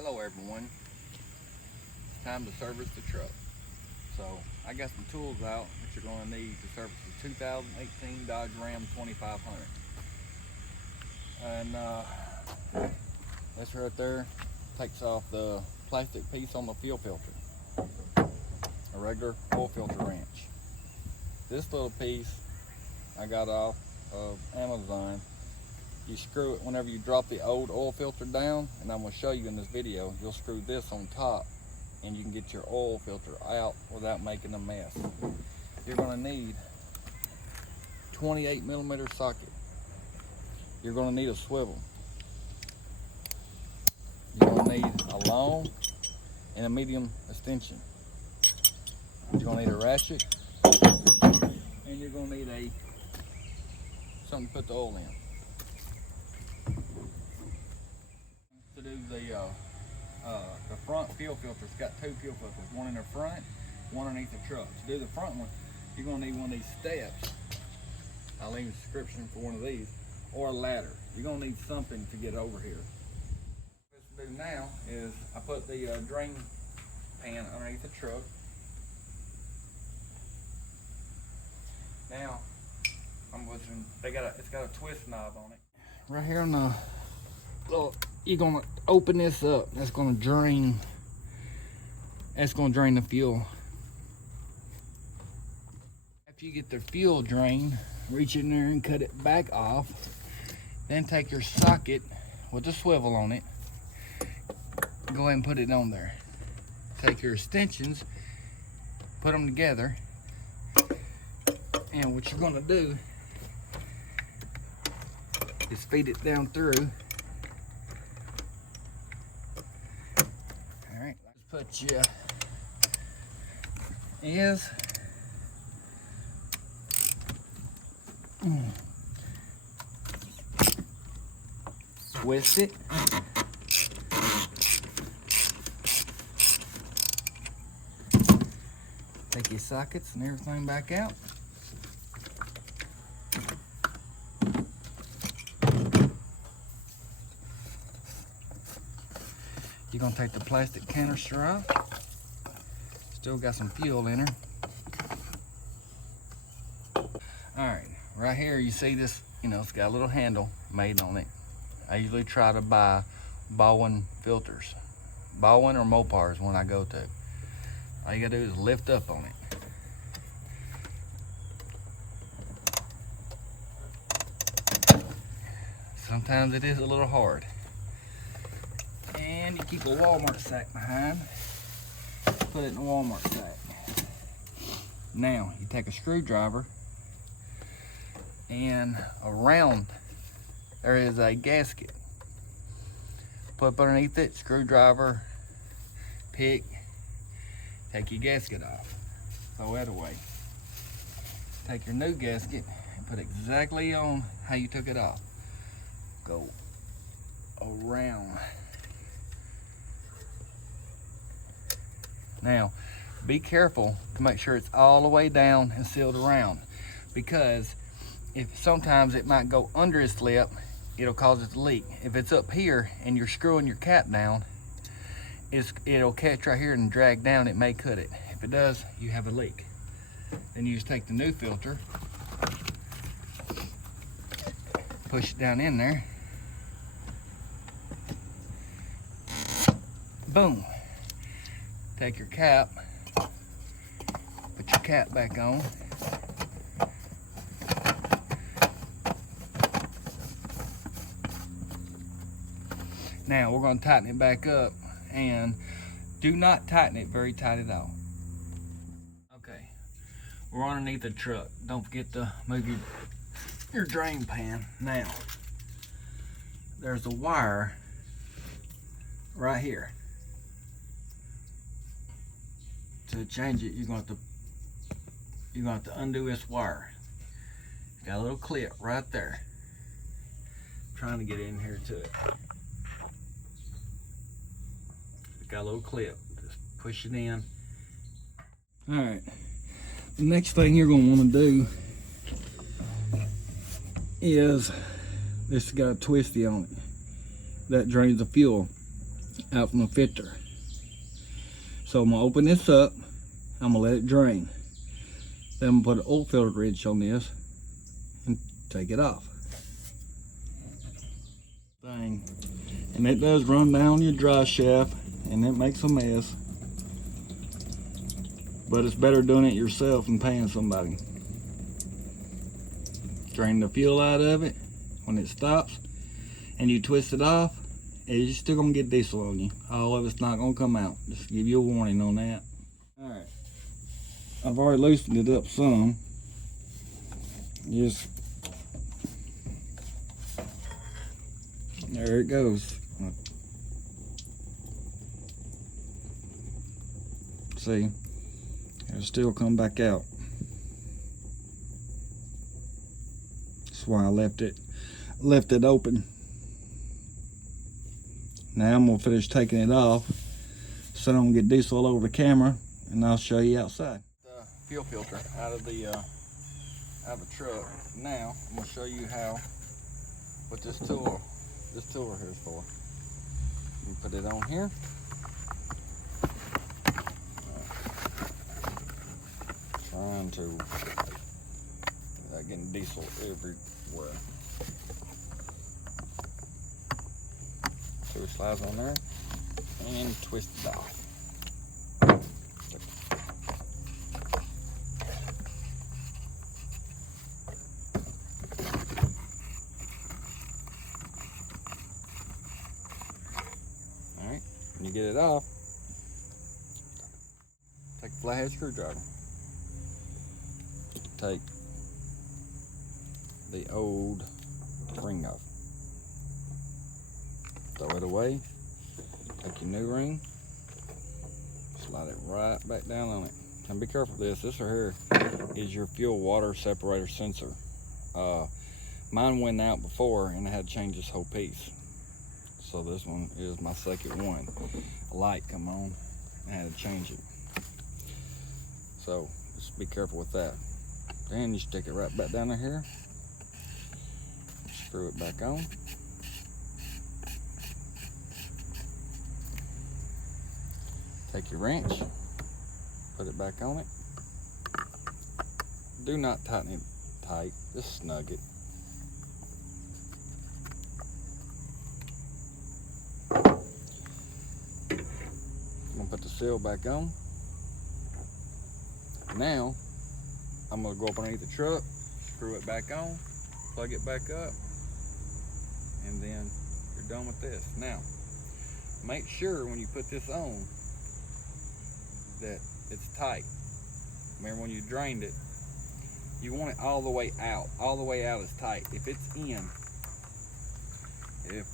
Hello everyone, it's time to service the truck. So I got some tools out that you're going to need to service the 2018 Dodge Ram 2500. And this right there takes off the plastic piece on the fuel filter, a regular oil filter wrench. This little piece I got off of Amazon. You screw it whenever you drop the old oil filter down, and I'm going to show you in this video. You'll screw this on top and you can get your oil filter out without making a mess. You're going to need 28mm socket. You're going to need a swivel. You're going to need a long and a medium extension. You're going to need a ratchet, and you're going to need something to put the oil in. To do the front fuel filter, it's got two fuel filters, one in the front, one underneath the truck. To do the front one, you're going to need one of these steps. I'll leave a description for one of these, or a ladder. You're going to need something to get over here. What to do now is I put the drain pan underneath the truck. Now it's got a twist knob on it. Right here on the little, you're gonna open this up. That's gonna drain the fuel. After you get the fuel drained, reach in there and cut it back off. Then take your socket with the swivel on it, go ahead and put it on there. Take your extensions, put them together, and what you're gonna do is feed it down through. All right, let's put twist it. Take your sockets and everything back out. You're gonna take the plastic canister off. Still got some fuel in her. All right, right here you see this, it's got a little handle made on it. I usually try to buy Baldwin filters. Baldwin or Mopar is one I go to. All you gotta do is lift up on it. Sometimes it is a little hard. And you keep a Walmart sack behind. Put it in the Walmart sack. Now you take a screwdriver, and around there is a gasket. Put up underneath it, screwdriver, pick, take your gasket off, throw that away. Take your new gasket and put it exactly on how you took it off. Go around. Now, be careful to make sure it's all the way down and sealed around, because sometimes it might go under its lip, it'll cause it to leak. If it's up here and you're screwing your cap down, it'll catch right here and drag down, it may cut it. If it does, you have a leak. Then you just take the new filter, push it down in there, boom. Take your cap, put your cap back on. Now we're going to tighten it back up, and do not tighten it very tight at all. Okay, we're underneath the truck. Don't forget to move your drain pan. Now, there's a wire right here. To change it, you're going to have to undo this wire. It's got a little clip right there. I'm trying to get in here to it. It's got a little clip. Just push it in. All right. The next thing you're going to want to do is this has got a twisty on it that drains the fuel. out from the filter. So I'm gonna open this up, I'm gonna let it drain. Then I'm gonna put an oil filter wrench on this and take it off. And it does run down your dry shaft and it makes a mess. But it's better doing it yourself than paying somebody. Drain the fuel out of it. When it stops and you twist it off, you're still gonna get diesel on you. All of it's not gonna come out. Just give you a warning on that. All right, I've already loosened it up some. Just there it goes. See, it'll still come back out. That's why I left it open. Now I'm gonna finish taking it off so I don't get diesel all over the camera, and I'll show you outside. The fuel filter out of the truck. Now I'm gonna show you what this tool here is for. You put it on here. Trying to getting diesel everywhere. So it slides on there and twist it off. Alright, when you get it off, take a flathead screwdriver. Take the old ring off. Throw it away. Take your new ring. Slide it right back down on it. And be careful of this. This right here is your fuel water separator sensor. Mine went out before and I had to change this whole piece. So this one is my second one. A light come on, I had to change it. So just be careful with that. Then you stick it right back down in here. Screw it back on. Take your wrench, put it back on it. Do not tighten it tight, just snug it. I'm gonna put the seal back on. Now, I'm gonna go up underneath the truck, screw it back on, plug it back up, and then you're done with this. Now, make sure when you put this on that it's tight. Remember when you drained it, you want it all the way out. All the way out is tight. If it's in, if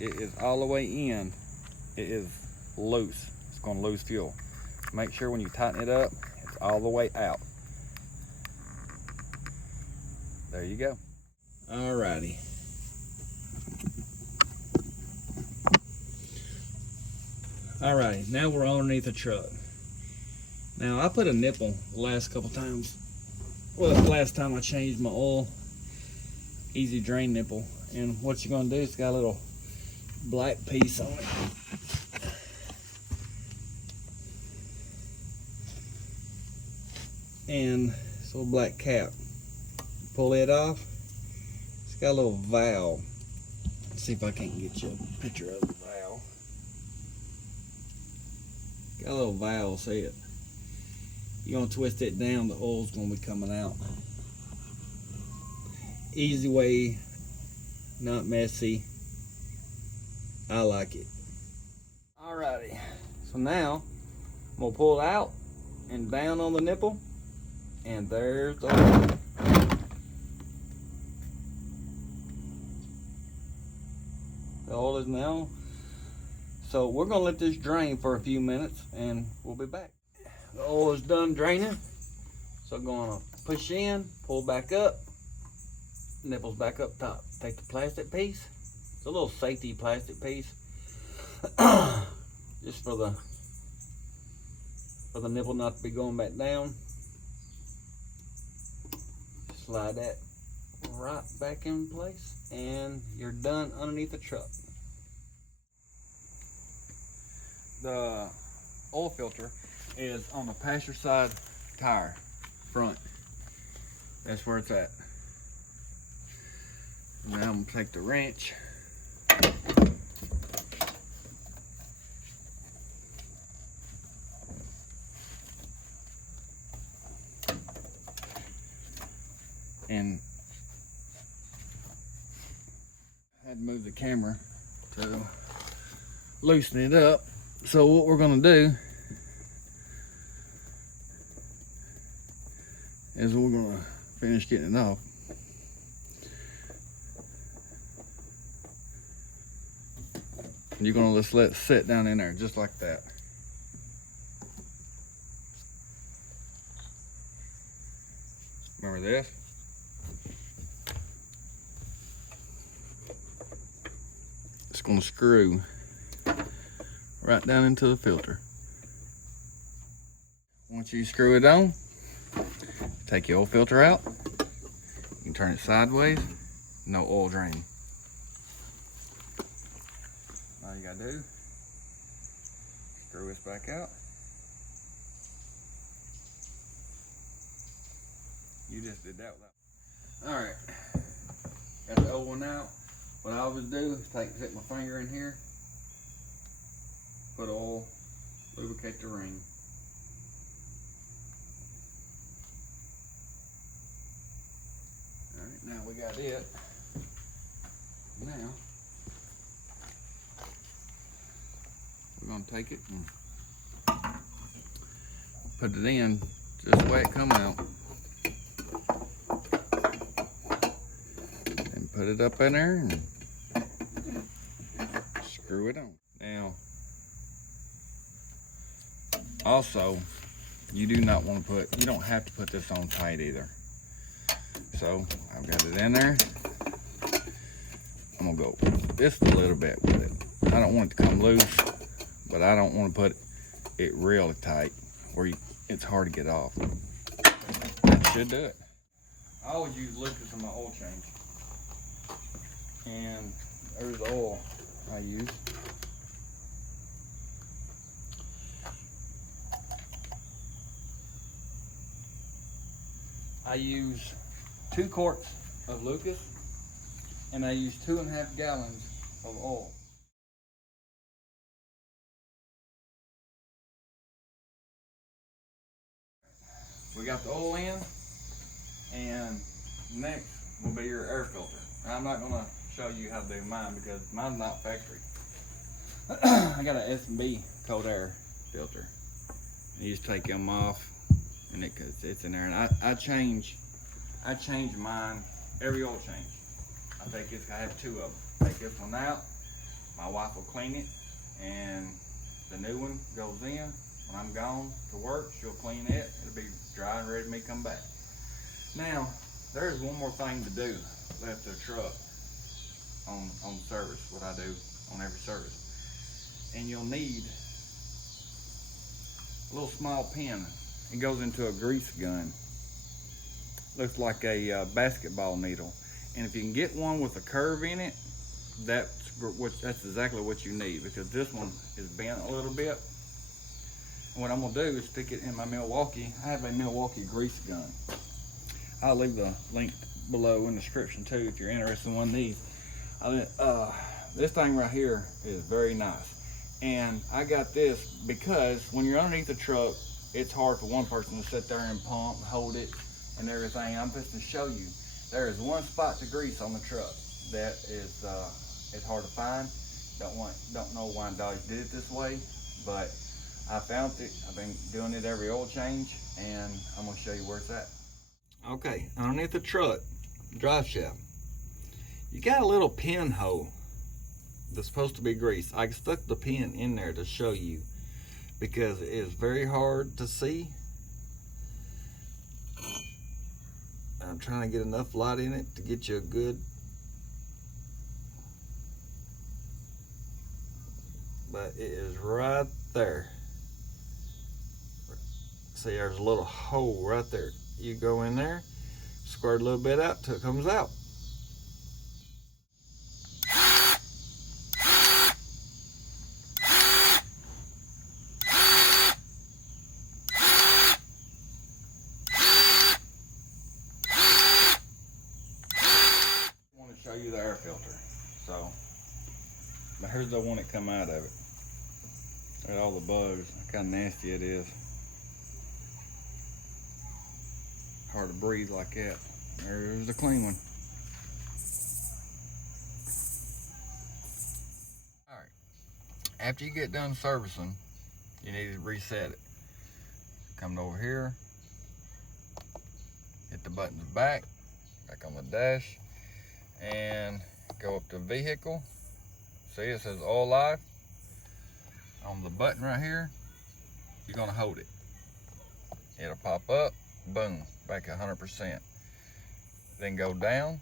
it is all the way in, it is loose. It's gonna lose fuel. Make sure when you tighten it up, it's all the way out. There you go. Alrighty. Alright, now we're underneath the truck. Now I put a nipple the last couple times. Well, the last time I changed my oil, easy drain nipple. And what you're gonna do is it's got a little black piece on it. And this little black cap. Pull it off. It's got a little valve. Let's see if I can't get you a picture of the valve. Got a little valve, see it? You're gonna twist it down, the oil's gonna be coming out. Easy way, not messy. I like it. Alrighty, so now I'm gonna pull it out and down on the nipple, and there's the oil. The oil is now. So we're gonna let this drain for a few minutes and we'll be back. The oil is done draining. So I'm gonna push in, pull back up, nipples back up top. Take the plastic piece. It's a little safety plastic piece. Just for the nipple not to be going back down. Slide that right back in place and you're done underneath the truck. the oil filter is on the passenger side tire, front. That's where it's at. Now I'm gonna take the wrench. And I had to move the camera to loosen it up. So what we're gonna do is we're gonna finish getting it off. And you're gonna just let it sit down in there just like that. Remember this? It's gonna screw right down into the filter. Once you screw it on, take your oil filter out. You can turn it sideways, no oil drain. All you gotta do, screw this back out. You just did that without. All right, got the old one out. What I always do is stick my finger in here, put oil, lubricate the ring. All right, now we got it. Now we're gonna take it and put it in just the way it come out. And put it up in there and screw it on. Now, also, you do not want to you don't have to put this on tight either. So, I've got it in there. I'm gonna go just a little bit with it. I don't want it to come loose, but I don't want to put it really tight where it's hard to get off. That should do it. I always use Lucas in my oil change. And there's the oil I use. I use 2 quarts of Lucas, and I use 2.5 gallons of oil. We got the oil in, and next will be your air filter. I'm not gonna show you how to do mine because mine's not factory. I got an S&B cold air filter. You just take them off, and it's in there. And I change mine every oil change. I have 2 of them. Take this one out. My wife will clean it, and the new one goes in. When I'm gone to work, she'll clean it. It'll be dry and ready for me to come back. Now, there's one more thing to do left the truck on service, what I do on every service. And you'll need a little small pin. It goes into a grease gun. Looks like a basketball needle. And if you can get one with a curve in it, that's exactly what you need, because this one is bent a little bit. And what I'm gonna do is stick it in my Milwaukee. I have a Milwaukee Grease Gun. I'll leave the link below in the description too if you're interested in one of these. This thing right here is very nice. And I got this because when you're underneath the truck, it's hard for one person to sit there and pump, hold it, and everything. I'm just to show you, there is one spot to grease on the truck that is it's hard to find. Don't know why Dodge did it this way, but I found it. I've been doing it every oil change, and I'm gonna show you where it's at. Okay, underneath the truck, drive shaft, you got a little pinhole that's supposed to be greased. I stuck the pin in there to show you because it is very hard to see. I'm trying to get enough light in it to get you a good, but it is right there. See, there's a little hole right there. You go in there, squirt a little bit out till it comes out. There's the one that come out of it. Look at all the bugs, look how nasty it is. Hard to breathe like that. There's the clean one. Alright, after you get done servicing, you need to reset it. Come over here, hit the buttons back on the dash, and go up to vehicle. See, it says all live. On the button right here, you're gonna hold it. It'll pop up, boom, back 100%. Then go down.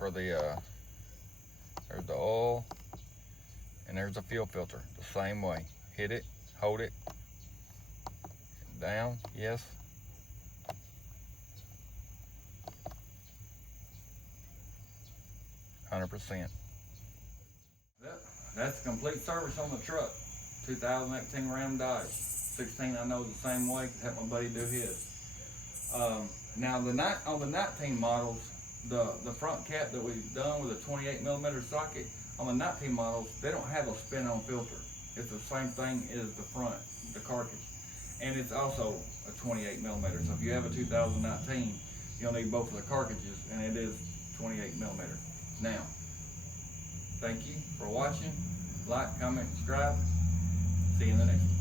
For the, there's the oil, and there's the fuel filter, the same way. Hit it, hold it, down, yes. %. That's a complete service on the truck. 2018 Ram Dodge. 16 I know the same way, could help my buddy do his. Now on the 19 models, the front cap that we've done with a 28mm socket, on the 19 models, they don't have a spin-on filter. It's the same thing as the front, the cartridge. And it's also a 28mm. So if you have a 2019, you'll need both of the cartridges, and it is 28mm. Now, thank you for watching. Like, comment, subscribe. See you in the next one.